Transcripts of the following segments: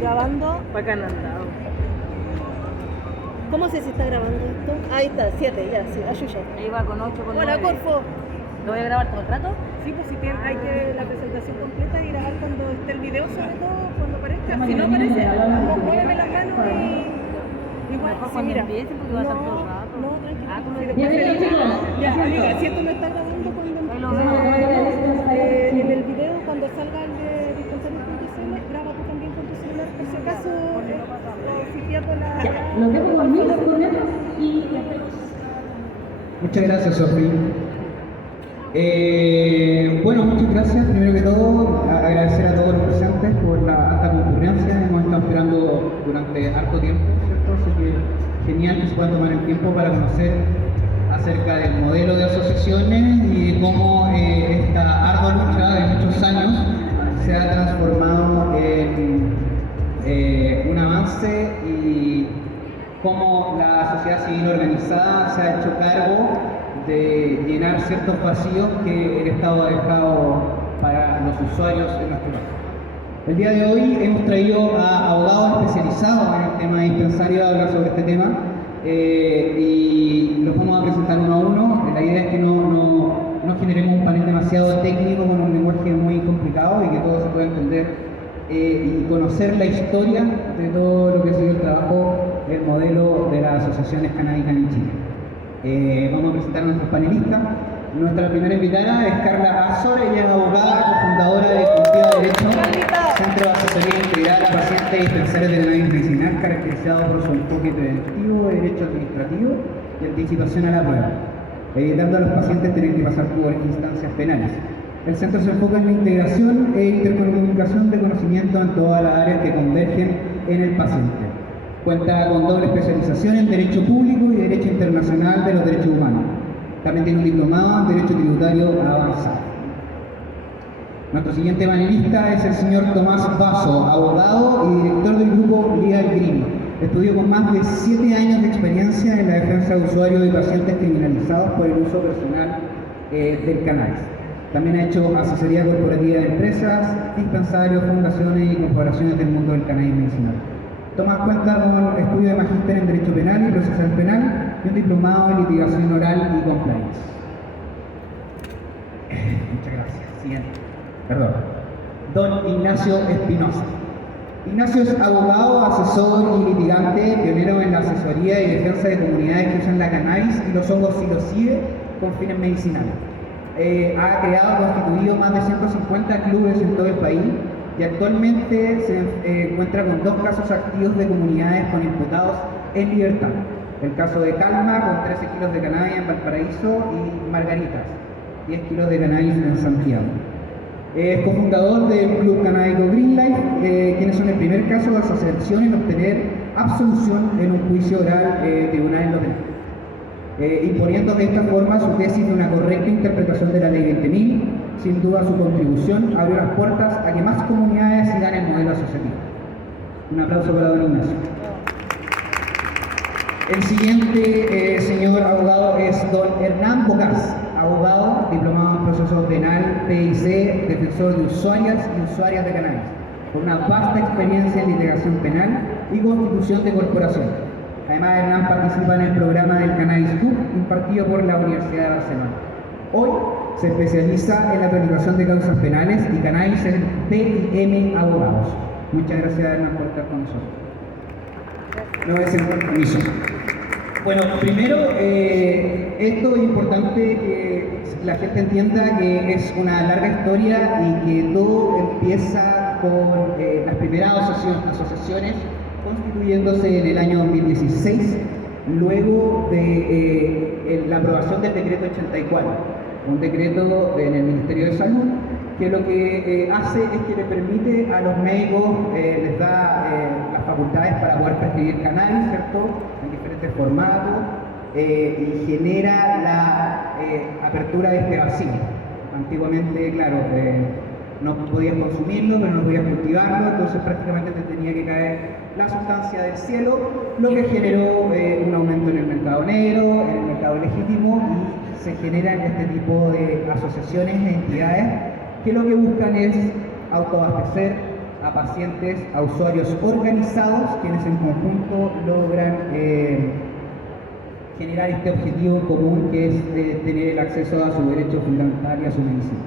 Grabando. Bacán andado. ¿Cómo sé si está grabando esto? Ahí está, 7, ya, sí, ayuya. Ahí va con 8, con 9. Hola, Corfo. ¿Lo voy a grabar todo el rato? Sí, pues si tiene, hay que la presentación completa y grabar cuando esté el video, sobre todo cuando aparezca. Si no aparece, muéveme las manos y igual, Mejor sí, cuando mira. empiece, porque va a estar todo el rato. No, tranquilo. Ah, tú me Ya, amiga, si esto no está grabando Ahí lo cuando veo. en el video, cuando salga el de dispensario.cl, graba tú también con tu celular, por si acaso, o si pierdo la... Los dejo conmigo y muchas gracias, Sofía. Bueno, muchas gracias. Primero que todo, agradecer a todos los presentes por la alta concurrencia. Hemos estado esperando durante harto tiempo, ¿cierto? Así que genial que se puedan tomar el tiempo para conocer acerca del modelo de asociaciones y de cómo esta ardua lucha de muchos años se ha transformado en un avance y cómo la sociedad civil organizada se ha hecho cargo de llenar ciertos vacíos que el Estado ha dejado para los usuarios en nuestro país. El día de hoy hemos traído a abogados especializados en el tema dispensario a hablar sobre este tema y los vamos a presentar uno a uno. La idea es que no generemos un panel demasiado técnico con un lenguaje muy complicado y que todo se pueda entender y conocer la historia de todo lo que ha sido el trabajo, el modelo de las asociaciones canábicas en Chile. Vamos a presentar a nuestros panelistas. Nuestra primera invitada es Carla Azor, ella es abogada, cofundadora de Cultiva de Derecho, Centro de Asesoría Integral a Pacientes y Dispensarios de Cannabis Medicinal, caracterizado por su enfoque preventivo, derecho administrativo y anticipación a la prueba, evitando a los pacientes tener que pasar por instancias penales. El centro se enfoca en la integración e intercomunicación de conocimiento en todas las áreas que convergen en el paciente. Cuenta con doble especialización en Derecho Público y Derecho Internacional de los Derechos Humanos. También tiene un diplomado en Derecho Tributario Avanzado. Nuestro siguiente panelista es el señor Tomás Vaso, abogado y director del grupo Legal Green. Estudió con más de 7 años de experiencia en la defensa de usuarios y pacientes criminalizados por el uso personal del cannabis. También ha hecho asesoría corporativa de empresas, dispensarios, fundaciones y corporaciones del mundo del cannabis medicinal. Tomás cuenta con estudio de magíster en Derecho Penal y Procesal Penal y un diplomado en Litigación Oral y Compliance. Muchas gracias. Siguiente. Perdón. Don Ignacio Espinosa. Ignacio es abogado, asesor y litigante, pionero en la asesoría y defensa de comunidades que usan la cannabis y los hongos psilocibe con fines medicinales. Ha creado y constituido más de 150 clubes en todo el país y actualmente se encuentra con 2 casos activos de comunidades con imputados en libertad. El caso de Calma, con 13 kilos de cannabis en Valparaíso, y Margaritas, 10 kilos de cannabis en Santiago. Es cofundador del Club Canábico Green Life, quienes son el primer caso de asociación en obtener absolución en un juicio oral tribunal en lo penal, imponiendo de esta forma su tesis de una correcta interpretación de la ley 20.000. Sin duda su contribución abrió las puertas a que más comunidades sigan el modelo asociativo. Un aplauso para don Ignacio. El siguiente señor abogado es don Hernán Bocas, abogado, diplomado en proceso penal, PIC, defensor de usuarias y usuarias de cannabis, con una vasta experiencia en litigación penal y constitución de corporaciones. Además, Hernán participa en el programa del Cannabis Hub impartido por la Universidad de Barcelona. Hoy se especializa en la tramitación de causas penales y cannabis en PIM Abogados. Muchas gracias, Hernán, por estar con nosotros. No es el compromiso. Bueno, primero, esto es importante que la gente entienda que es una larga historia y que todo empieza con las primeras asociaciones constituyéndose en el año 2016, luego de la aprobación del decreto 84, un decreto en el Ministerio de Salud, que lo que hace es que le permite a los médicos, les da las facultades para poder prescribir cannabis, ¿cierto?, en diferentes formatos, y genera la apertura de este vacío. Antiguamente, claro, no podías consumirlo, pero no podías cultivarlo, entonces prácticamente te tenía que caer la sustancia del cielo, lo que generó un aumento en el mercado negro, en el mercado legítimo, y se generan este tipo de asociaciones e entidades que lo que buscan es autoabastecer a pacientes, a usuarios organizados, quienes en conjunto logran generar este objetivo común que es tener el acceso a su derecho fundamental y a su medicina.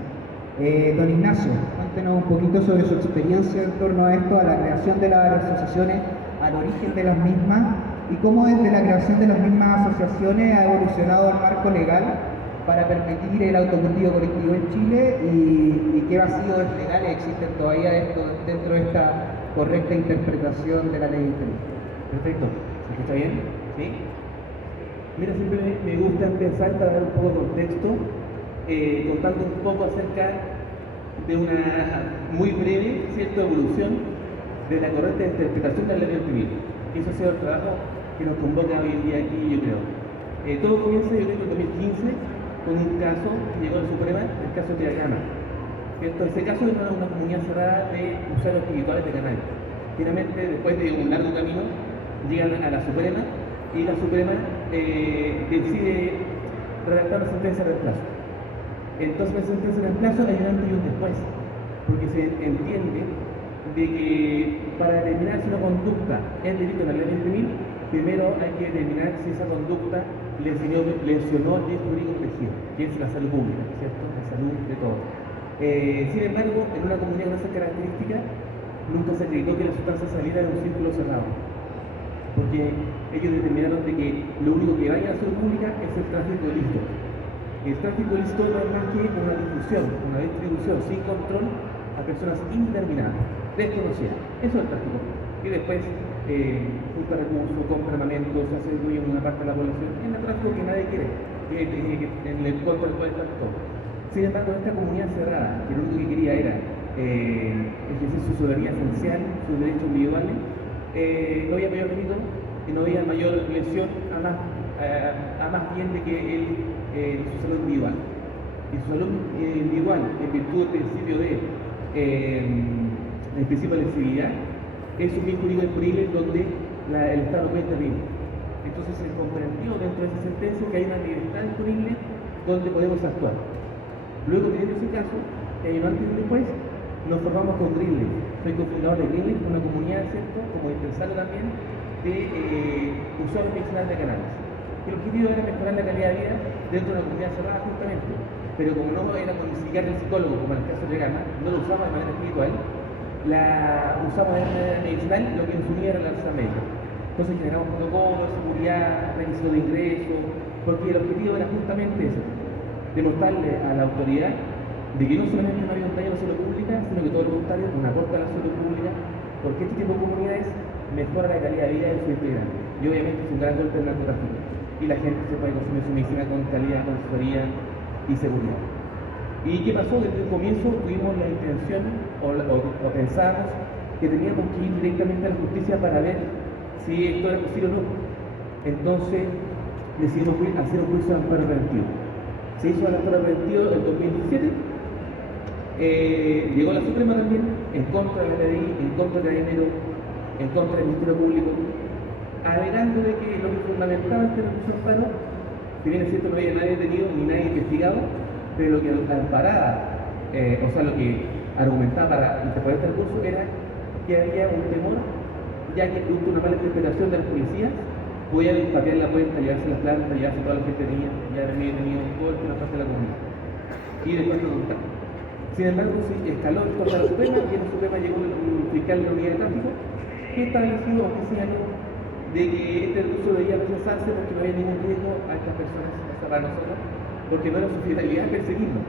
Don Ignacio, cuéntenos un poquito sobre su experiencia en torno a esto, a la creación de las asociaciones, al origen de las mismas y cómo desde la creación de las mismas asociaciones ha evolucionado el marco legal para permitir el autocultivo colectivo en Chile y qué vacíos legales existen todavía dentro de esta correcta interpretación de la ley interior. Perfecto, ¿se escucha bien? ¿Sí? Mira, siempre me gusta empezar para dar un poco de contexto, contando un poco acerca de una muy breve evolución de la correcta interpretación de la ley civil. Y eso ha sido el trabajo que nos convoca hoy en día aquí, yo creo. Todo comienza, yo creo, en 2015, con un caso que llegó a la Suprema, el caso de Diagrama. Ese caso era una comunidad cerrada de usuarios individuales de canales. Finalmente, después de un largo camino, llegan a la Suprema y la Suprema decide redactar una sentencia de reemplazo. Entonces, la sentencia de reemplazo hay un antes y un después, porque se entiende de que para determinar si una conducta es delito en la ley 20.000, primero hay que determinar si esa conducta lesionó el bien jurídico protegido, que es la salud pública, ¿cierto? La salud de todos. Sin embargo, en una comunidad con esas características, nunca se acreditó que la sustancia saliera de un círculo cerrado, porque ellos determinaron de que lo único que vaya a la salud pública es el tráfico ilícito. El tráfico ilícito no es más que una difusión, una distribución sin control a personas indeterminadas, desconocidas. Eso es el tráfico. Y después, junta recursos, compra armamento, se hace distribuye una parte de la población en el tráfico que nadie quiere, en el contra del cual está todo. Sin embargo, esta comunidad cerrada, que lo único que quería era ejercer su soberanía esencial, sus derechos individuales, no había mayor delito y no había mayor lesión a más bien de que su salud individual. Y su salud individual, en virtud del principio del principio de lesividad, es un bien jurídico imponible donde el Estado no puede intervenir. Entonces se comprendió dentro de esa sentencia que hay una libertad disponible donde podemos actuar. Luego, teniendo ese caso, que hay un antes y un después, nos formamos con Greenleaf. Soy cofundador de Greenleaf, una comunidad, ¿cierto?, como dispensable también, de usuarios medicinales de cannabis. El objetivo era mejorar la calidad de vida dentro de una comunidad cerrada, justamente. Pero como no era modificar el psicólogo, como en el caso de Gama, no lo usaba de manera espiritual, la usamos de manera medicinal, lo que nos unía era la alza médica. Entonces generamos protocolos, seguridad, requisitos de ingreso, porque el objetivo era justamente eso, demostrarle a la autoridad de que no solamente no había un daño a la salud pública, sino que todos los voluntarios un aporte a la salud pública, porque este tipo de comunidades mejora la calidad de vida de sus integrantes. Y obviamente es un gran golpe del narcotráfico. Y la gente se puede consumir su medicina con calidad, con asesoría y seguridad. ¿Y qué pasó? Desde el comienzo tuvimos la intención o pensábamos que teníamos que ir directamente a la justicia para ver si esto era posible o no. Entonces decidimos hacer un juicio de amparo preventivo. Se hizo el amparo preventivo en 2017, llegó la Suprema también, en contra de la ley, en contra del Carabinero, en contra del Ministerio Público, alegando de que lo que fundamentaba este recurso de amparo, si bien es cierto no había nadie detenido ni nadie investigado, pero lo que amparaba, lo que argumentaba para interponer este recurso era que había un temor, ya que producto de una mala interpretación de las policías, podían patear la puerta, llevarse las plantas, llevarse toda la gente que tenía, ya había tenido todo el que nos pasa de la comunidad. Y después lo contaron. Sin embargo, se escaló esto hasta la Suprema, y en la Suprema llegó el fiscal de la unidad de tráfico, que estableció o que señaló de que este recurso debía rechazarse porque no había ningún riesgo a estas personas, hasta para nosotros, porque no era su finalidad perseguirnos.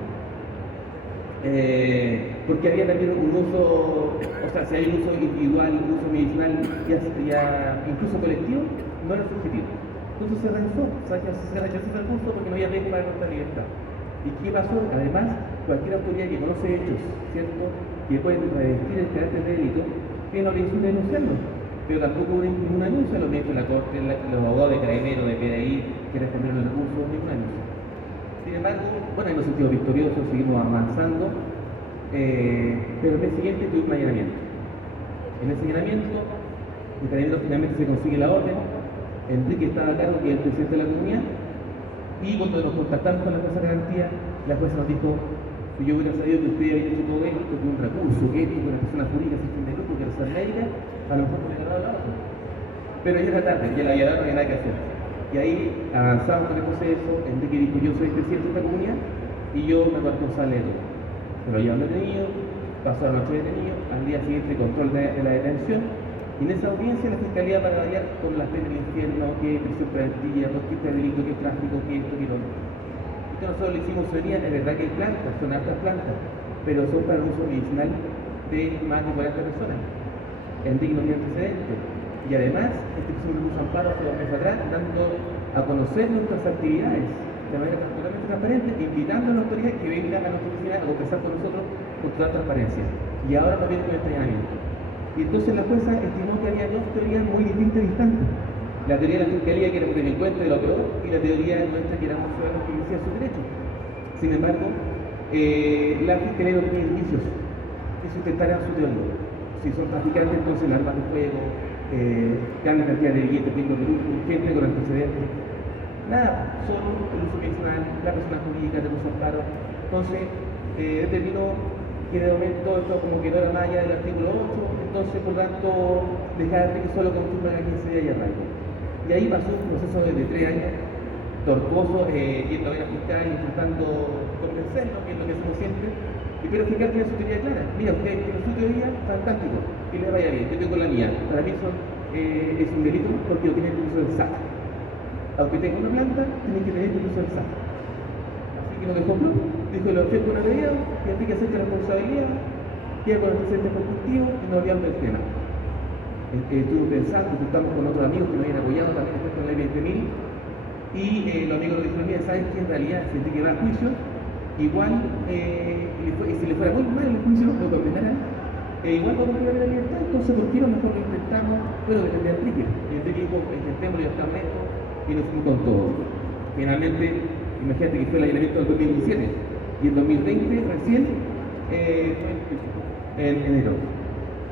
Porque había también un uso, o sea, si hay un uso individual, un uso medicinal, ya incluso colectivo, no era su objetivo. Entonces se rechazó ese recurso porque no había riesgo para nuestra libertad. ¿Y qué pasó? Además, cualquier autoridad que conoce hechos, ¿cierto?, que pueden revestir el carácter de delito, tiene la obligación de denunciarlo. Pero tampoco hubo ninguna denuncia, los ministros de la Corte, los abogados de Carabineros, de PDI, que respondieron el recurso, ninguna denuncia. Sin embargo, bueno, en los sentidos victoriosos seguimos avanzando, pero el mes siguiente tuvimos un allanamiento. En ese allanamiento, el Carabinero finalmente se consigue la orden, Enrique estaba a cargo, que es el presidente de la comunidad, y cuando nos contactamos con la jueza de garantía, la jueza nos dijo, Si yo hubiera sabido que usted había hecho todo esto, que un recurso, que esto, que una persona jurídica sin fin de lucro, que era ser médica, a lo mejor me hubiera dado la otra. Pero ya era tarde, ya la había dado, no había nada que hacer. Y ahí avanzamos con el proceso. Enrique dijo: yo soy presidente de esta comunidad y yo me hago responsable de todo. Se lo llevan detenido, pasó la noche detenido, al día siguiente control de la detención. Y en esa audiencia la fiscalía, para variar, con las penas del infierno, que prisión preventiva, dos tipos de delito, que tráfico, que esto, que lo otro. Esto nosotros le hicimos hoy día, es verdad que hay plantas, son altas plantas, pero son para el uso medicinal de más de 40 personas. Enrique no tiene antecedentes. Y además, este se me puso amparo hace 2 meses atrás, dando a conocer nuestras actividades de manera totalmente transparente, invitando a la autoridad que venga a nuestra oficina a conversar con nosotros con toda transparencia. Y ahora también con el entrenamiento. Y entonces la jueza estimó que había 2 teorías muy distintas y distantes. La teoría de la fiscalía, que era un delincuente de lo peor, y la teoría nuestra, que éramos ciudadanos que ejercían sus derechos. Sin embargo, la fiscalía no tenía indicios que sustentaran su teoría. Si son traficantes, entonces las armas de fuego, gran cantidad de billetes, gente con antecedentes. Nada, solo el uso medicinal, la persona jurídica, de los amparos. Entonces, determinó que de momento esto como que no era más allá del artículo 8, entonces por tanto dejar que solo confirman a 15 días y arraigo. Y ahí pasó un proceso de 3 años tortuoso, yendo a ver a fiscal, intentando convencerlo, que es lo que hacemos siempre. Pero el fiscal tiene su teoría clara. Mira, usted tiene su teoría, fantástico, que le vaya bien, yo tengo la mía. Para mí es un delito porque yo tiene el uso del SAC. Aunque tenga una planta, tiene que tener el uso del SAC. Así que nos dejó pronto. Dijo: lo ofrezco una medida, que Enrique acepta responsabilidad, queda con el presente constructivo y no hablamos del tema. Estuve pensando, estamos con otros amigos que nos habían apoyado también después con la ley 20.000, y los amigos nos dijeron: mira, ¿sabes que en realidad si Enrique va a juicio, igual, si le fuera muy mal el juicio, lo condenarán, igual vamos a quedar en la libertad, entonces ¿por qué no mejor lo intentamos? Pero depende de Enrique. Y Enrique dijo: intentemos libertad esto, y nos fuimos con todo. Finalmente, imagínate que fue el allanamiento del 2017. Y en 2020 recién en enero.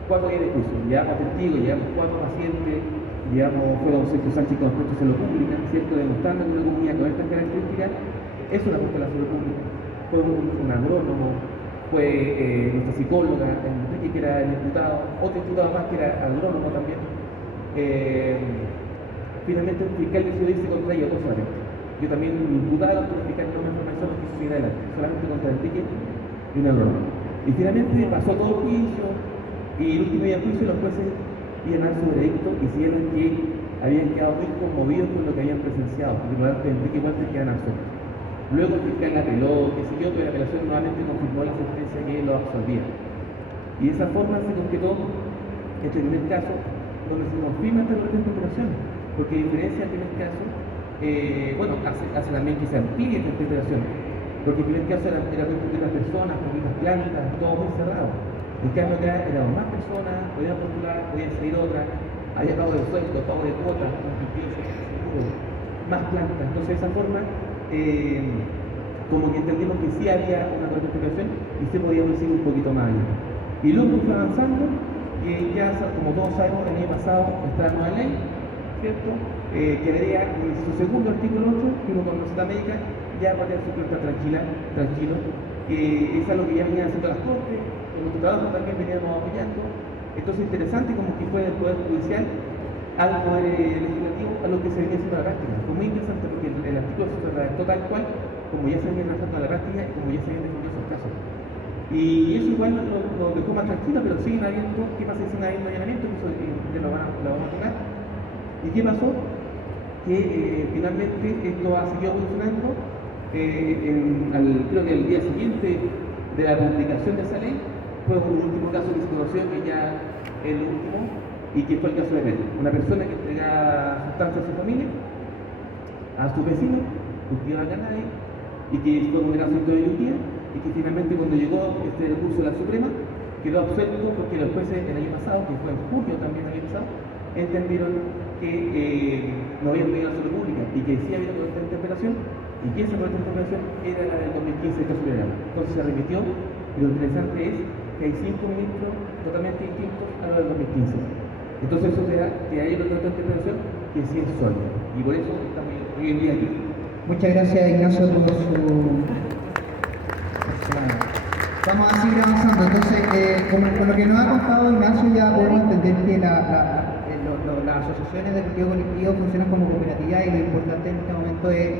4 días de juicio, llevamos testigos, llevamos 4 pacientes, fue don Sergio Sánchez con aspectos de salud pública, ¿cierto? Demostrando que una comunidad con estas características es una apuesta a la salud pública. Fue un agrónomo, fue nuestra psicóloga, Enrique, que era el diputado, otro diputado más que era agrónomo también. Finalmente el fiscal decidió irse contra ella 2 solamente. Yo también me imputaron, pero el fiscal no me información que seguir adelante, solamente contra Enrique y un agrónomo. Y finalmente pasó todo el juicio, y el último día del juicio los jueces iban a dar su veredicto y dijeron que habían quedado muy conmovidos con lo que habían presenciado, porque los de Enrique Walter quedan absueltos. Luego el fiscal la apeló, que siguió, pero la apelación nuevamente confirmó la sentencia que lo absolvía. Y de esa forma se concretó este primer caso, donde se confirma esta interpretación, porque a diferencia del primer caso, hace también que se amplíe esta interpretación, porque el primer caso era muy poquitas personas, poquitas plantas, todo muy cerrado. En cambio acá eran más personas, podían postular, podían salir otras, había pago de sueldo, pago de cuotas, más plantas. Entonces de esa forma, como que entendimos que sí había una interpretación y se podía decir un poquito más allá. Y luego fue avanzando, y ya como todos sabemos, el año pasado está la nueva ley, ¿cierto? Que daría su segundo artículo 8, que uno con receta médica ya podría ser tranquilo, que es algo que ya venían haciendo las cortes, en nuestro trabajo también veníamos apoyando. Entonces interesante como que fue del Poder Judicial al Poder Legislativo a lo que se venía haciendo a la práctica. Fue muy interesante porque el artículo se redactó tal cual como ya se venía tratando a la práctica y como ya se habían defendido esos casos. Y eso igual nos dejó más tranquilos, pero siguen habiendo, ¿qué pasa si siguen habiendo allanamientos? Que eso ya lo vamos a tocar. ¿Y qué pasó? Que finalmente esto ha seguido evolucionando. Creo que el día siguiente de la publicación de esa ley fue un último caso que se conoció, que ya el último, y que fue el caso de Mel, una persona que entregaba sustancias a su familia, a su vecino, cultivaba cannabis, y que fue un caso de día, y que finalmente cuando llegó este recurso de la Suprema quedó absuelto porque los jueces el año pasado, que fue en junio también el año pasado, entendieron que no había pedido la salud pública y que sí había una interpretación, y que esa interpretación era la del 2015 del caso Federal. Entonces se remitió, y lo interesante es que hay 5 ministros totalmente distintos a lo del 2015. Entonces eso te da que hay otra interpretación que sí es sólida, y por eso estamos hoy en día aquí. Muchas gracias, Ignacio, por su Vamos a seguir avanzando. Entonces, con lo que nos ha contado Ignacio, ya podemos entender que las asociaciones de cultivo colectivo funcionan como cooperativas y lo importante en este momento es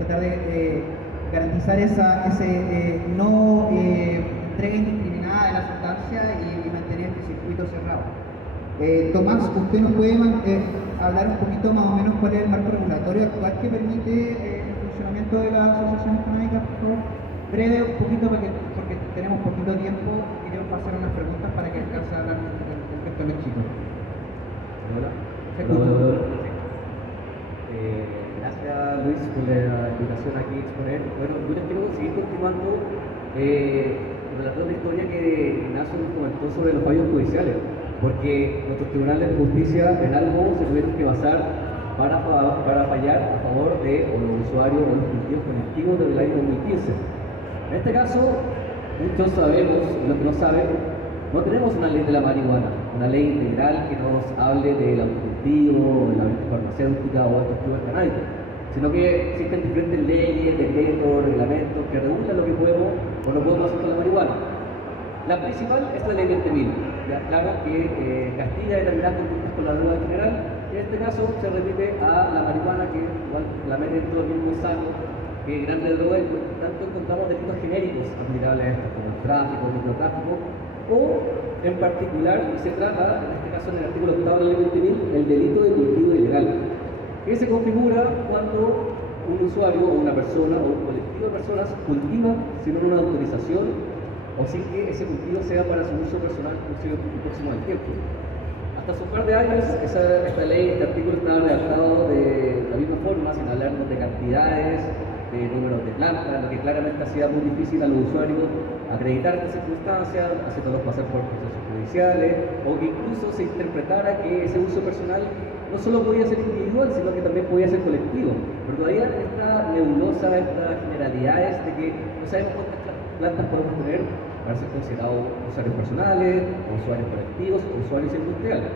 tratar de garantizar ese no entrega indiscriminada de la sustancia y mantener este circuito cerrado. Tomás, ¿usted nos puede hablar un poquito más o menos cuál es el marco regulatorio actual que permite el funcionamiento de las asociaciones económicas, por favor? Breve, un poquito, porque tenemos poquito tiempo y queremos pasar unas preguntas para que alcance a hablar respecto a los chicos. Hola. ¿Se escucha? Gracias Luis por la invitación aquí a exponer. Bueno, yo les quiero seguir continuando relatando la historia que Ignacio nos comentó sobre los fallos judiciales, porque nuestros tribunales de justicia en algo se tuvieron que basar para fallar a favor de los usuarios o los cultivos colectivos desde el año 2015. En este caso, muchos sabemos, y los que no saben, no tenemos una ley de la marihuana, una ley integral que nos hable del autocultivo, de la farmacéutica o de estos clubes canábicos, sino que existen diferentes leyes, decretos, reglamentos que regulan lo que podemos o no podemos hacer con la marihuana. La principal es la ley 20.000, ya claro que castiga determinadas conductas con la droga en general. En este caso se repite a la marihuana, que igual la meten todo el mismo saco que grande droga, y por tanto encontramos delitos genéricos aplicables a esto, como el tráfico, el microtráfico, o en particular, y se trata, en este caso en el artículo 8 de la ley 20.000, el delito de cultivo ilegal, que se configura cuando un usuario o una persona o un colectivo de personas cultiva sin una autorización o sin que ese cultivo sea para su uso personal próximo al tiempo. Hasta hace un par de años esta ley, este artículo estaba redactado de la misma forma, sin hablarnos de cantidades, de números de plantas, lo que claramente hacía muy difícil a los usuarios acreditar estas circunstancias, haciéndolos pasar por procesos judiciales, o que incluso se interpretara que ese uso personal no solo podía ser individual, sino que también podía ser colectivo. Pero todavía esta nebulosa, estas generalidades de que no sabemos cuántas plantas podemos tener para ser considerados usuarios personales, o usuarios colectivos, o usuarios industriales.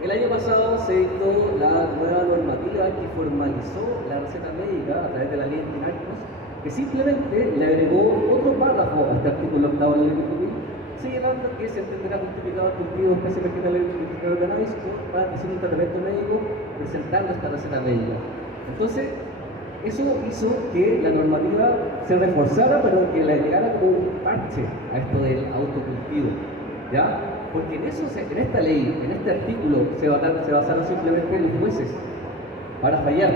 El año pasado se dictó la nueva normativa que formalizó la receta médica a través de la ley antinarcos, que simplemente le agregó otro párrafo a este artículo 8 de la ley 20.000, señalando que se entenderá justificado el cultivo de especies vegetales de cannabis para hacer un tratamiento médico presentando esta receta médica. Entonces, eso hizo que la normativa se reforzara, pero que le agregara como un parche a esto del autocultivo, ¿ya? Porque en esta ley, en este artículo, se basaron simplemente los jueces para fallar.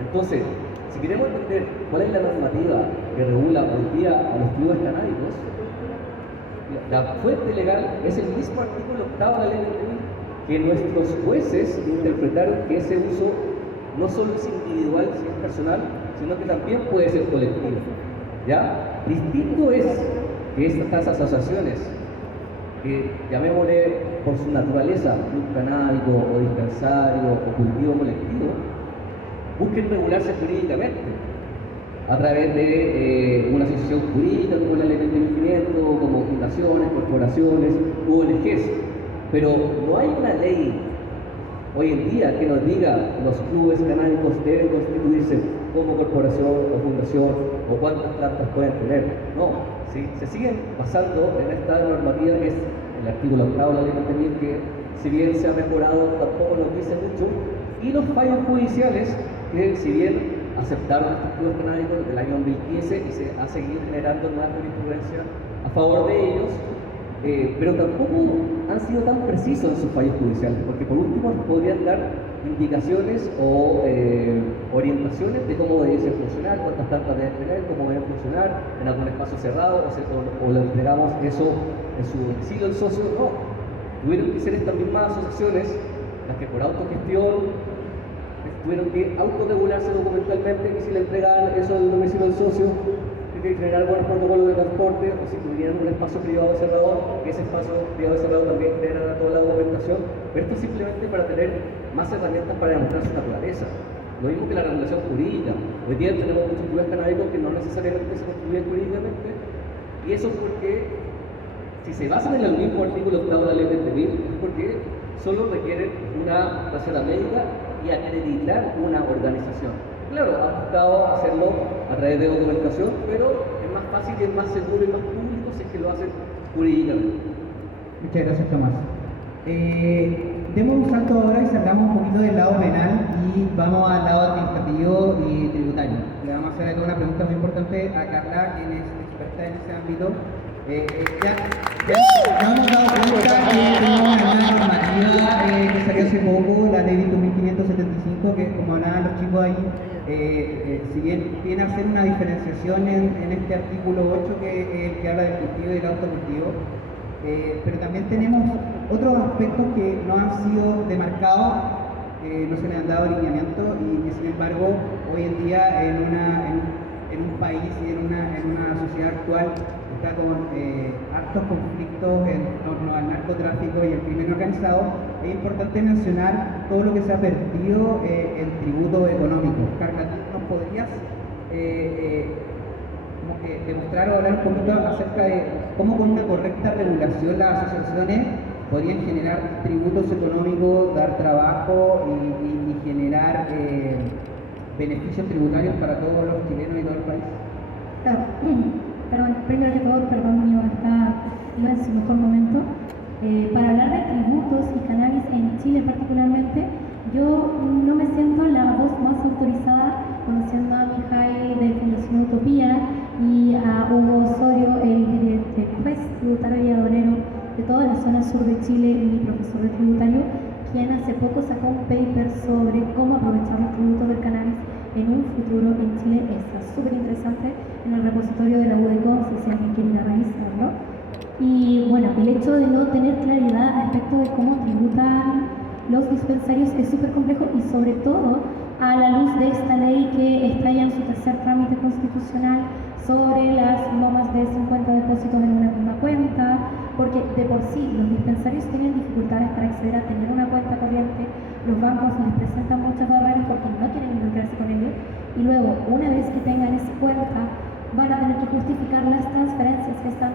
Entonces, si queremos entender cuál es la normativa que regula hoy día a los clubes canábicos, la fuente legal es el mismo artículo 8 de la ley de que nuestros jueces interpretaron que ese uso no solo es individual, si es personal, sino que también puede ser colectivo. ¿Ya? Distinto es que estas asociaciones, que llamémosle por su naturaleza, club canábico o dispensario o cultivo colectivo, busquen regularse jurídicamente a través de una asociación jurídica como la ley del emprendimiento, como fundaciones, corporaciones, ONGs. Pero no hay una ley hoy en día que nos diga los clubes canábicos deben constituirse como corporación o fundación o cuántas plantas pueden tener. No, ¿sí? Se siguen basando en esta normativa que es el artículo 8 de la ley 20.000, que si bien se ha mejorado tampoco nos dice mucho, y los fallos judiciales que si bien aceptaron estos clubes canábicos desde el año 2015 y se ha seguido generando nueva jurisprudencia a favor de ellos, pero tampoco han sido tan precisos en sus fallos judiciales, porque por último podrían dar indicaciones o orientaciones de cómo debiese funcionar, cuántas plantas deben tener, cómo deben funcionar en algún espacio cerrado, o le entregamos eso en su domicilio al socio. No, tuvieron que ser estas mismas asociaciones las que por autogestión tuvieron que autorregularse documentalmente, y si le entregaban eso al domicilio del socio, que generar buenos protocolos de transporte, o si tuvieran un espacio privado cerrado, que ese espacio privado cerrado también generara toda la documentación. Pero esto es simplemente para tener más herramientas para demostrar su naturaleza. Lo mismo que la regulación jurídica. Hoy día tenemos muchos clubes canábicos que no necesariamente se construyen jurídicamente, y eso porque si se basan en el mismo artículo 8 de la ley 20.000, es porque solo requieren una receta médica y acreditar una organización. Claro, ha buscado hacerlo a través de documentación, pero es más fácil y es más seguro y más público si es que lo hacen jurídicamente. Muchas gracias, Tomás. Demos un salto ahora y salgamos un poquito del lado penal y vamos al lado administrativo y tributario. Le vamos a hacer una pregunta muy importante a Carla, quien es experta en ese ámbito. Ya nos hemos dado cuenta que tenemos una normativa que salió hace poco, la ley 2575, que como hablaban los chicos ahí, si bien viene a hacer una diferenciación en este artículo 8 que habla del cultivo y del autocultivo, pero también tenemos otros aspectos que no han sido demarcados, no se le han dado alineamiento y que sin embargo hoy en día en un país y en una sociedad actual está con hartos conflictos en torno al narcotráfico y el crimen organizado. Es importante mencionar todo lo que se ha perdido en tributo económico. Carla, ¿nos podrías demostrar o hablar un poquito acerca de cómo con una correcta regulación las asociaciones podrían generar tributos económicos, dar trabajo y generar beneficios tributarios para todos los chilenos y todo el país? Claro. Perdón, primero que todo, perdón, mi iba en su mejor momento. Para hablar de tributos y cannabis en Chile particularmente, yo no me siento la voz más autorizada, conociendo a Mijail de Fundación Utopía y a Hugo Osorio, el juez tributario y aduanero de toda la zona sur de Chile, mi profesor de tributario, quien hace poco sacó un paper sobre cómo aprovechar los tributos del cannabis en un futuro en Chile. Está súper interesante en el repositorio de la UDECO, si alguien quiere ir a revisarlo. Y bueno, el hecho de no tener claridad respecto de cómo tributan los dispensarios es súper complejo y sobre todo a la luz de esta ley que está ya en su tercer trámite constitucional sobre las no más de 50 depósitos en una misma cuenta, porque de por sí los dispensarios tienen dificultades para acceder a tener una cuenta corriente, los bancos les presentan muchas barreras porque no quieren involucrarse con ellos, y luego, una vez que tengan esa cuenta, van a tener que justificar las transferencias que están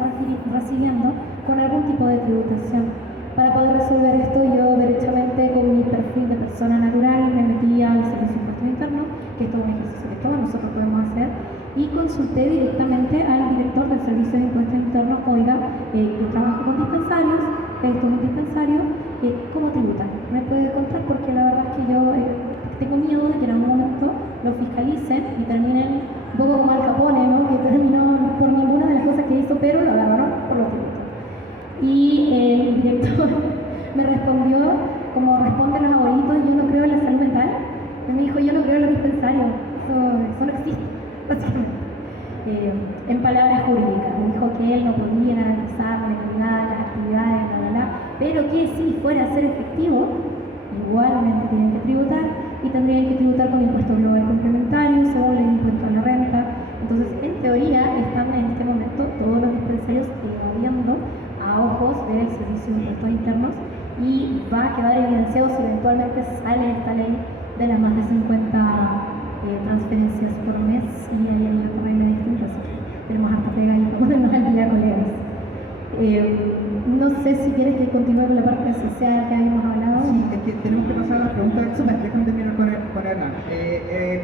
recibiendo con algún tipo de tributación. Para poder resolver esto, yo derechamente con mi perfil de persona natural me metí al Servicio de Impuestos Internos, que es todo un ejercicio que todos nosotros podemos hacer, y consulté directamente al director del Servicio de Impuestos Internos: oiga, yo trabajo con dispensarios, esto es un dispensario, ¿cómo tributan? ¿Me puede contar? Porque la verdad es que yo tengo miedo de que en algún momento lo fiscalicen y terminen un poco como Al Capone, ¿no? Que terminó por ninguna de las cosas que hizo, pero lo agarraron por los tributos. Y el director me respondió, como responden los abuelitos: yo no creo en la salud mental. Y me dijo: yo no creo en los dispensarios, eso no existe, básicamente. En palabras jurídicas, me dijo que él no podía garantizar la calidad de las actividades, pero que si fuera a ser efectivo, igualmente tienen que tributar y tendrían que tributar con impuesto global complementario según el impuesto a la renta. Entonces, en teoría, están en este momento todos los dispensarios evadiendo a ojos del Servicio de Impuestos Internos, y va a quedar evidenciado si eventualmente sale esta ley de las más de 50 transferencias por mes y hay otra regla distinta. Tenemos harta pega ahí para ponernos al día, colegas. No sé si quieres que continúe con la parte social que habíamos hablado. Sí, es que tenemos que pasar a las preguntas. Déjame terminar con Hernán.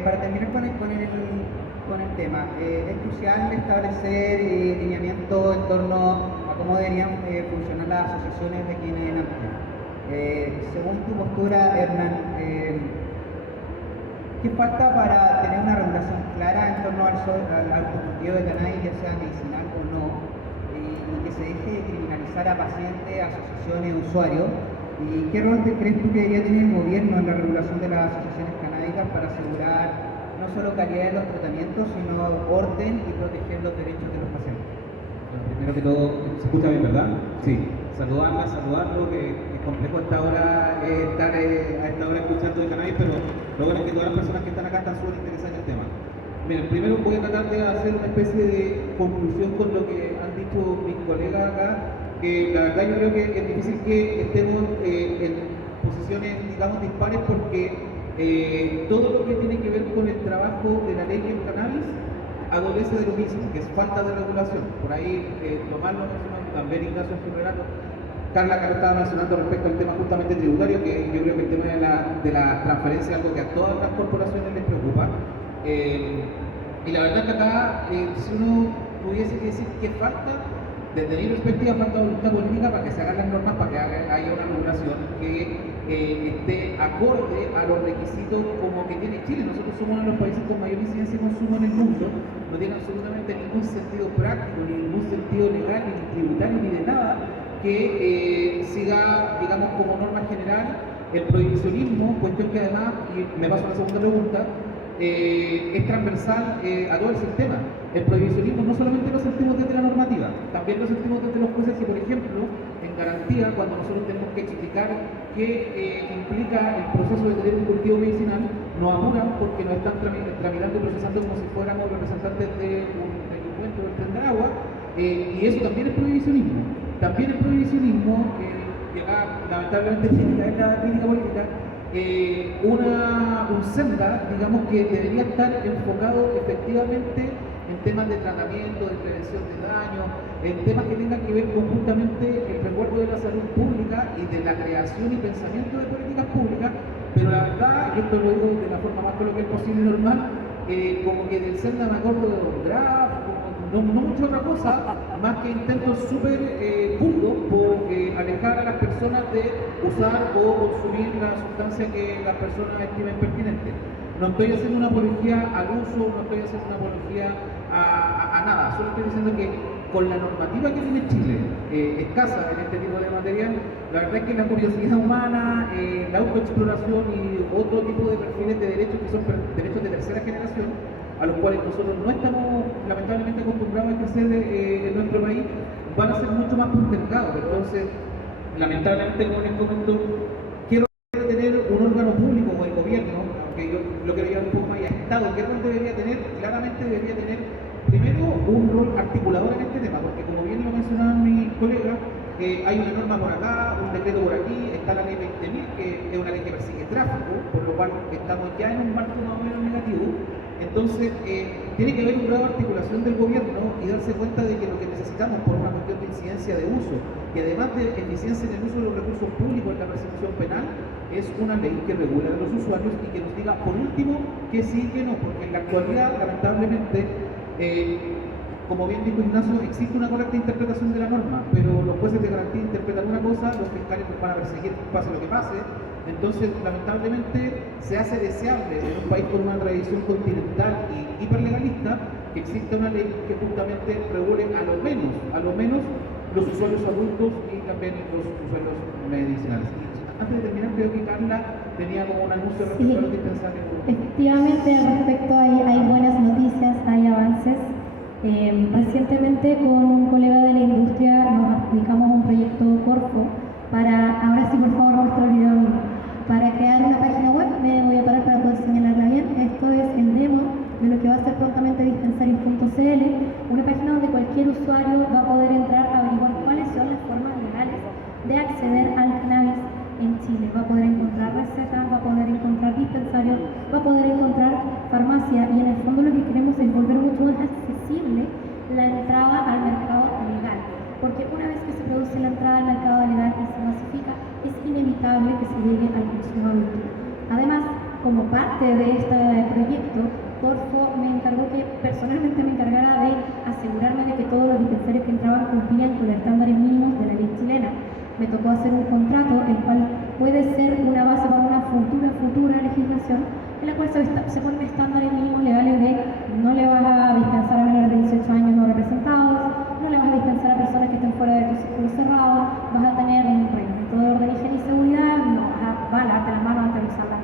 Para terminar con el tema, es crucial establecer lineamiento en torno a cómo deberían funcionar las asociaciones de aquí en adelante. Según tu postura, Hernán, ¿qué falta para tener una regulación clara en torno al autocultivo de cannabis, ya sea medicinal o no, y que se deje de criminalizar a pacientes, asociaciones, usuarios? ¿Y qué rol crees tú que debería tener el gobierno en la regulación de las asociaciones canábicas para asegurar no solo calidad de los tratamientos, sino orden y proteger los derechos de los pacientes? Bueno, primero que todo, ¿se escucha bien, verdad? Sí. Saludarlo, que es complejo a esta hora escuchando de cannabis, pero lo bueno es que todas las personas que están acá están súper interesadas en el tema. Miren, primero voy a tratar de hacer una especie de conclusión con lo que han dicho mis colegas acá, que la verdad yo creo que es difícil que estemos en posiciones, digamos, dispares, porque todo lo que tiene que ver con el trabajo de la ley en cannabis adolece de lo mismo, que es falta de regulación. Por ahí Tomás lo mencionó, también Ignacio en su relato, Carla que lo estaba mencionando respecto al tema justamente tributario, que yo creo que el tema de la transferencia es algo que a todas las corporaciones les preocupa. Y la verdad que acá, si uno pudiese decir que falta, Desde mi perspectiva falta voluntad política para que se hagan las normas, para que haya una regulación que esté acorde a los requisitos como que tiene Chile. Nosotros somos uno de los países con mayor incidencia de consumo en el mundo, no tiene absolutamente ningún sentido práctico, ni ningún sentido legal, ni tributario, ni de nada que siga, digamos, como norma general el prohibicionismo, cuestión que además, y me paso a la segunda pregunta, es transversal a todo el sistema. El prohibicionismo no solamente lo sentimos desde la normativa, también lo sentimos desde los jueces que, por ejemplo, en garantía, cuando nosotros tenemos que explicar qué implica el proceso de tener un cultivo medicinal, nos apuran porque nos están tramitando y procesando como si fuéramos representantes de un delincuente o del tren de agua, y eso también es prohibicionismo. También el prohibicionismo, y acá lamentablemente tiene que haber la crítica política, un senda, digamos, que debería estar enfocado efectivamente en temas de tratamiento, de prevención de daños, en temas que tengan que ver conjuntamente el resguardo de la salud pública y de la creación y pensamiento de políticas públicas, pero la verdad, y esto lo digo de la forma más coloquial posible y normal, como que del senda me acuerdo de los draft, no mucha otra cosa, más que intentos súper burdos por alejar a las personas de usar o consumir la sustancia que las personas estimen pertinente. No estoy haciendo una apología al uso, no estoy haciendo una apología a nada, solo estoy diciendo que con la normativa que tiene Chile, escasa en este tipo de material, la verdad es que la curiosidad humana, la autoexploración y otro tipo de perfiles de derechos que son derechos de tercera generación, a los cuales nosotros no estamos lamentablemente acostumbrados a ejercer en nuestro país, van a ser mucho más postergados. Entonces, lamentablemente, como les comento, quiero tener un órgano público como el gobierno, aunque yo lo quería un poco más Estado. ¿Qué rol debería tener? Claramente debería tener primero un rol articulador en este tema, porque como bien lo mencionaban mis colegas, hay una norma por acá, un decreto por aquí, está la ley 20.000, que es una ley que persigue tráfico, por lo cual estamos ya en un marco más o menos negativo. Entonces, tiene que haber un grado de articulación del gobierno y darse cuenta de que lo que necesitamos por una cuestión de incidencia de uso y además de eficiencia en el uso de los recursos públicos en la persecución penal, es una ley que regula a los usuarios y que nos diga, por último, que sí y que no, porque en la actualidad, lamentablemente, como bien dijo Ignacio, existe una correcta interpretación de la norma, pero los jueces de garantía interpretan una cosa, los fiscales nos van a perseguir pase lo que pase. Entonces, lamentablemente, se hace deseable en un país con una tradición continental y hiperlegalista que exista una ley que justamente regule a lo menos los usuarios adultos y también los usuarios medicinales. Y antes de terminar, creo que Carla tenía como un anuncio respecto a los dispensables. Efectivamente, al respecto hay buenas noticias, hay avances. Recientemente con un colega de la industria nos adjudicamos un proyecto Corfo para, ahora sí por favor muestra el video, para crear una página web. Me voy a parar para poder señalarla bien. Esto es el demo de lo que va a ser prontamente dispensarios.cl, una página donde cualquier usuario va a poder entrar a averiguar cuáles son las formas legales de acceder al cannabis en Chile. Va a poder encontrar recetas, va a poder encontrar dispensarios, va a poder encontrar farmacia, y en el fondo lo que queremos es volver mucho más accesible la entrada al mercado legal, porque una vez que se produce la entrada al mercado legal y se masifica, es inevitable que se llegue al consumo adulto. Además, como parte de este proyecto, Corfo me encargó que personalmente me encargara de asegurarme de que todos los dispensarios que entraban cumplían con los estándares mínimos de la ley chilena. Me tocó hacer un contrato, el cual puede ser una base para una futura legislación, en la cual se ponen estándares mínimos legales de no le vas a dispensar a menores de 18 años no representados, no le vas a dispensar a personas que estén fuera de tu círculo cerrado, vas a tener un reglamento de orden, higiene y seguridad, no vas a lavarte las manos antes de usar las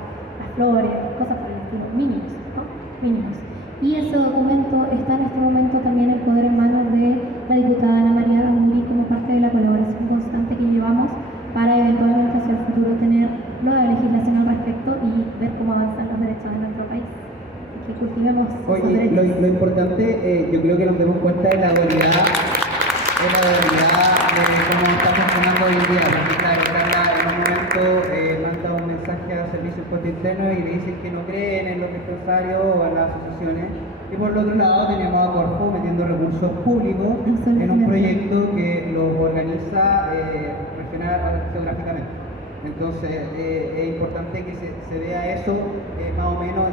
flores, cosas por el estilo, mínimos, ¿no? Mínimos. Y ese documento está en este momento también el poder en manos de la diputada Ana María Ramuri como parte de la colaboración constante que llevamos para eventualmente hacia el futuro tener nueva legislación al respecto y ver cómo avanzan los derechos de nuestro país. Y que cultivemos esos Oye, derechos. lo importante, yo creo que nos demos cuenta de la dualidad de cómo está funcionando hoy en día. Porque claro, Carla en un momento manda un mensaje a los servicios impuesto interno y le dicen que no creen en los dispensarios o en las asociaciones. Y por el otro lado tenemos a Corfo metiendo recursos públicos en un proyecto que los organiza regional geográficamente. Entonces es importante que se vea eso más o menos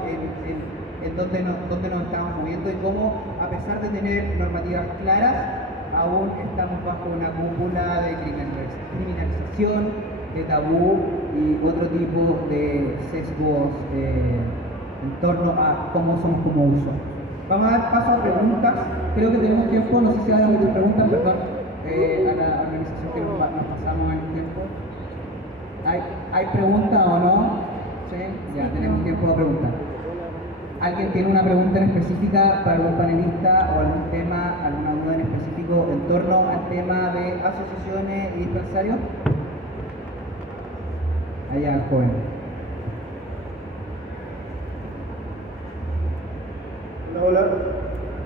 en dónde nos estamos moviendo y cómo, a pesar de tener normativas claras, aún estamos bajo una cúpula de criminalización, de tabú y otro tipo de sesgos en torno a cómo somos como usuarios. Vamos a dar paso a preguntas. Creo que tenemos tiempo, no sé si hay algunas preguntas, perdón, a la organización que nos pasamos en el tiempo. ¿Hay preguntas o no? ¿Sí? Ya, tenemos tiempo a preguntar. ¿Alguien tiene una pregunta en específica para algún panelista o algún tema, alguna duda en específico en torno al tema de asociaciones y dispensarios? Allá, joven. Hola,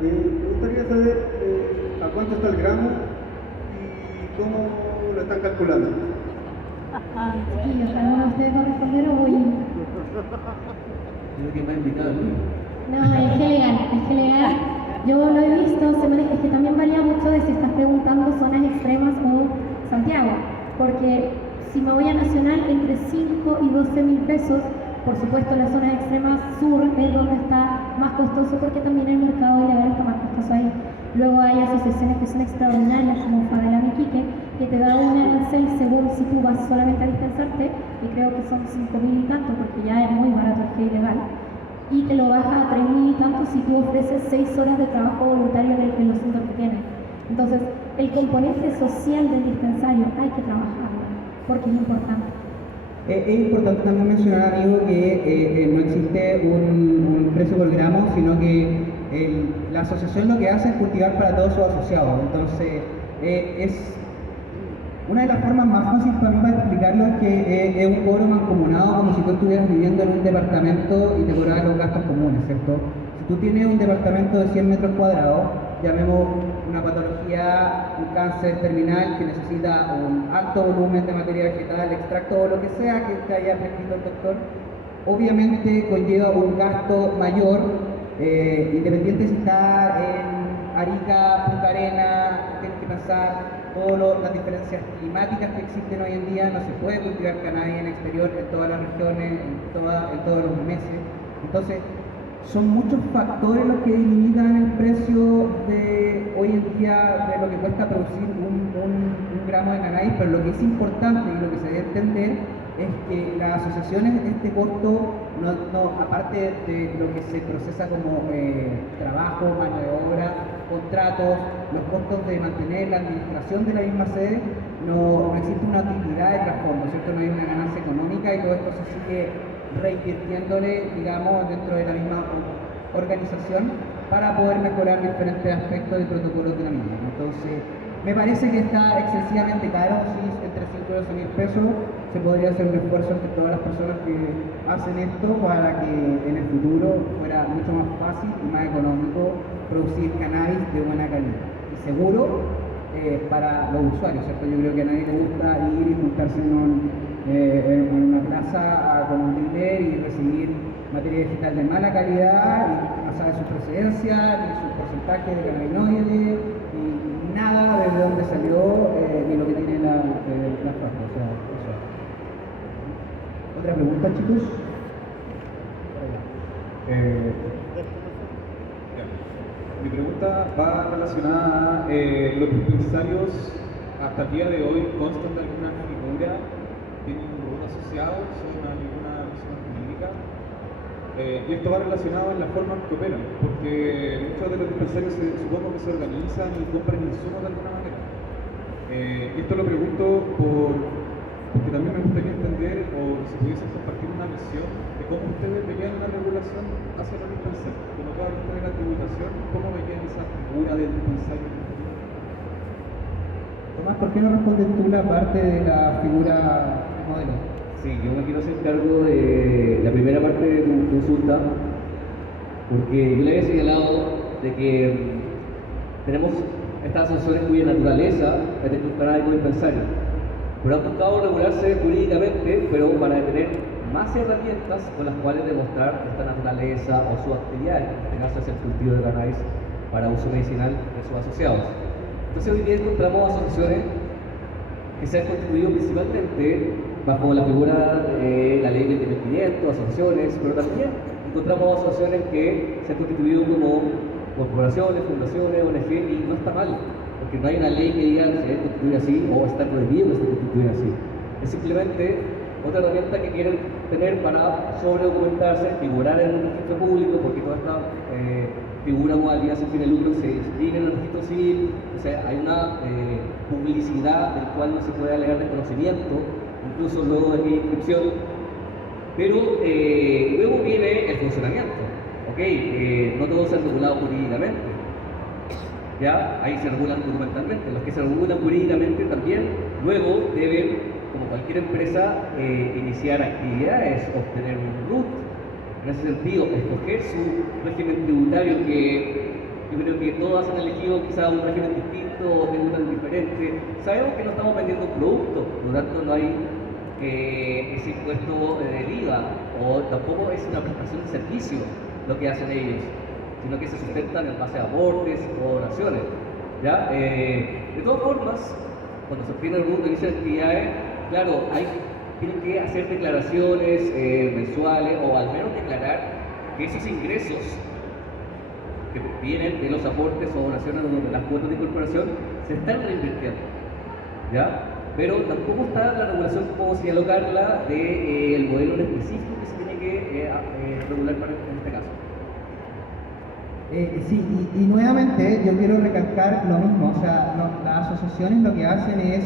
me gustaría saber a cuánto está el gramo y cómo lo están calculando. Chiquillos, ¿alguno de ustedes va a responder o voy? Creo que me ha invitado a mí. No, es que legal, es que legal. Yo lo he visto, es que también varía mucho de si estás preguntando zonas extremas o Santiago, porque si me voy a Nacional, entre 5 y 12 mil pesos. Por supuesto, las zonas extremas sur es donde está más costoso porque también el mercado ilegal está más costoso ahí. Luego hay asociaciones que son extraordinarias como Fadelán Iquique, que te da un arancel según si tú vas solamente a dispensarte, y creo que son 5.000 y tanto porque ya es muy barato el que es ilegal, y te lo baja a 3.000 y tanto si tú ofreces 6 horas de trabajo voluntario en los centros que tienes. Entonces, el componente social del dispensario hay que trabajarlo porque es importante. Es importante también mencionar, amigo, que no existe un precio por gramo, sino que la asociación lo que hace es cultivar para todos sus asociados. Entonces, es una de las formas más fáciles para mí para explicarlo es que es un cobro mancomunado, como si tú estuvieras viviendo en un departamento y te cobraras los gastos comunes, ¿cierto? Si tú tienes un departamento de 100 metros cuadrados, llamemos una patología, un cáncer terminal que necesita un alto volumen de materia vegetal, extracto o lo que sea que te haya prescrito el doctor, obviamente conlleva un gasto mayor, independiente si está en Arica, Punta Arenas, tienes que pensar todas las diferencias climáticas que existen hoy en día, no se puede cultivar cannabis en el exterior, en todas las regiones, en todos los meses. Entonces, son muchos factores los que limitan el precio de hoy en día de lo que cuesta producir un gramo de cannabis, pero lo que es importante y lo que se debe entender es que las asociaciones, este costo, aparte de lo que se procesa como trabajo, mano de obra, contratos, los costos de mantener la administración de la misma sede, no existe una utilidad de trasfondo, ¿cierto? No hay una ganancia económica y todo esto se sigue reinvirtiéndole, digamos, dentro de la misma organización para poder mejorar diferentes aspectos y protocolos de la misma. Entonces, me parece que está excesivamente caro, sí, entre 5 y 12 mil pesos. Se podría hacer un esfuerzo entre todas las personas que hacen esto para que en el futuro fuera mucho más fácil y más económico producir cannabis de buena calidad y seguro para los usuarios, ¿cierto? Yo creo que a nadie le gusta ir y juntarse en una plaza con un dealer y recibir materia vegetal de mala calidad y no sabe su procedencia, ni su porcentaje de cannabinoides, ni nada de dónde salió, ni lo que tiene la frasca. O sea, eso. ¿Otra pregunta, chicos? Mi pregunta va relacionada a los dispensarios hasta el día de hoy constan de alguna figura, tienen un asociado, son alguna persona jurídica, y esto va relacionado en la forma en que operan, porque muchos de los dispensarios supongo que se organizan y compran insumos de alguna manera. Esto lo pregunto porque también me gustaría entender, o si pudiesen compartir una visión de cómo ustedes veían la regulación hacia los dispensarios, como toda la tributación, cómo veían esa figura del dispensario. Tomás, ¿por qué no respondes tú la parte de la figura modelo? Sí, yo me quiero hacer cargo de la primera parte de tu consulta, porque yo le había señalado de que tenemos estas asociaciones cuya naturaleza es de canal y dispensario, pero han buscado regularse jurídicamente, pero para tener más herramientas con las cuales demostrar esta naturaleza o su actividad, en este caso es el cultivo de cannabis para uso medicinal de sus asociados. Entonces hoy día encontramos asociaciones que se han constituido principalmente bajo la figura de la ley 20.500, asociaciones, pero también encontramos asociaciones que se han constituido como corporaciones, fundaciones, ONG, y no está mal, porque no hay una ley que diga que se debe constituir así o está prohibido que se constituya así. Es simplemente otra herramienta que quieren tener para sobredocumentarse, figurar en un registro público, porque toda esta figura modalidad sin fin de lucro se inscribe en el registro civil, o sea, hay una publicidad del cual no se puede alegar desconocimiento, incluso luego de mi inscripción, pero luego viene el funcionamiento, ¿ok? No todos se han regulado jurídicamente, ¿ya? Ahí se regulan documentalmente, los que se regulan jurídicamente también luego deben, como cualquier empresa, iniciar actividades, obtener un RUT, en ese sentido, escoger su régimen tributario, que yo creo que todos han elegido quizá un régimen distinto o tributal diferente. Sabemos que no estamos vendiendo un producto, por lo tanto no hay ese impuesto del IVA, o tampoco es una prestación de servicio lo que hacen ellos, sino que se sustentan en base a aportes o donaciones, ¿ya? De todas formas, cuando se obtiene el RUT de inicio de actividades, claro, tienen que hacer declaraciones mensuales, o al menos declarar que esos ingresos que vienen de los aportes o donaciones de las cuotas de incorporación se están reinvirtiendo, ¿ya? Pero tampoco está la regulación, como señaló Carla, del modelo en específico que se tiene que regular en este caso. Sí, y nuevamente yo quiero recalcar lo mismo, o sea, las asociaciones lo que hacen es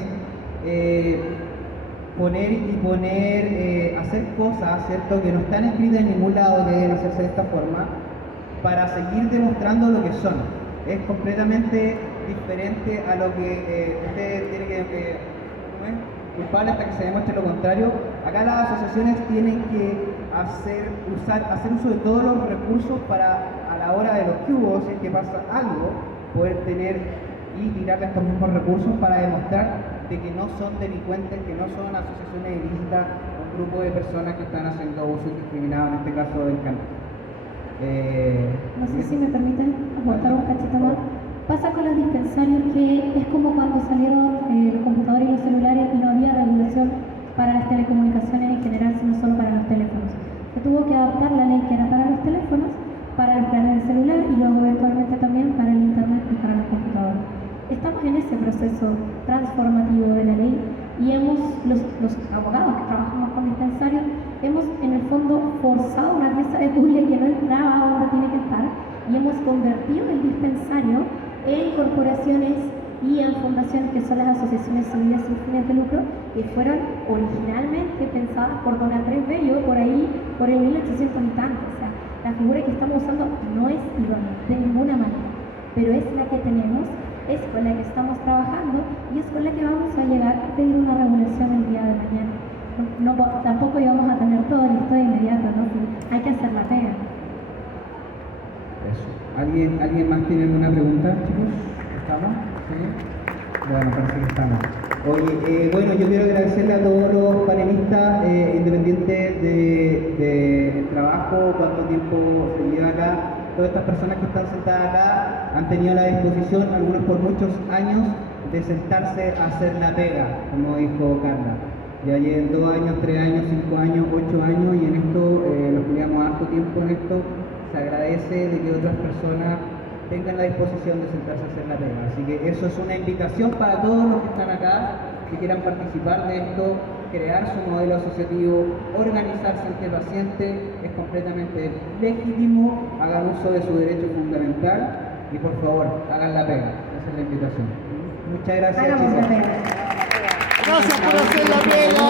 hacer cosas, ¿cierto?, que no están escritas en ningún lado, que deben hacerse de esta forma, para seguir demostrando lo que son. Es completamente diferente a lo que usted tiene que culpable hasta que se demuestre lo contrario. Acá las asociaciones tienen que hacer uso de todos los recursos para, a la hora de los cubos, si es que pasa algo, poder tener y tirarle estos mismos recursos para demostrar de que no son delincuentes, que no son asociaciones ilícitas, un grupo de personas que están haciendo uso indiscriminado, en este caso del cannabis. No sé si me permiten aportar un cachito más. Pasa con los dispensarios que es como cuando salieron los computadores y los celulares y no había regulación para las telecomunicaciones en general, sino solo para los teléfonos. Se tuvo que adaptar la ley que era para los teléfonos, para los planes de celular y luego eventualmente también para el internet y para los computadores. Estamos en ese proceso transformativo de la ley y los abogados que trabajamos con dispensarios, hemos en el fondo forzado una pieza de puzzle que no entraba donde tiene que estar y hemos convertido el dispensario en corporaciones y en fundaciones que son las asociaciones civiles sin fines de lucro, que fueron originalmente pensadas por don Andrés Bello por ahí, por el 1800 y tanto. O sea, la figura que estamos usando no es idónea de ninguna manera, pero es la que tenemos, es con la que estamos trabajando y es con la que vamos a llegar a pedir una regulación el día de mañana. Tampoco íbamos a tener todo listo de inmediato, ¿no? Hay que hacer la pega. Eso. ¿Alguien más tiene alguna pregunta, chicos? ¿Estamos? ¿Sí? Bueno, parece que estamos. Oye, bueno, yo quiero agradecerle a todos los panelistas, independientes del trabajo, cuánto tiempo se lleva acá. Todas estas personas que están sentadas acá han tenido la disposición, algunos por muchos años, de sentarse a hacer la pega, como dijo Carla. Ya llevan 2 años, 3 años, 5 años, 8 años, y en esto, los que llevamos harto tiempo en esto, se agradece de que otras personas tengan la disposición de sentarse a hacer la pega. Así que eso es una invitación para todos los que están acá, que quieran participar de esto, crear su modelo asociativo, organizarse ante el paciente, es completamente legítimo, hagan uso de su derecho fundamental y por favor, hagan la pega. Esa es la invitación. Muchas gracias, Hagamos chicos. la pega. Gracias por hacer la pega.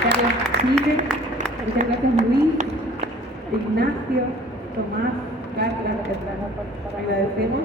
Carlos Chile, muchas gracias Luis, Ignacio, Tomás, Carla, agradecemos.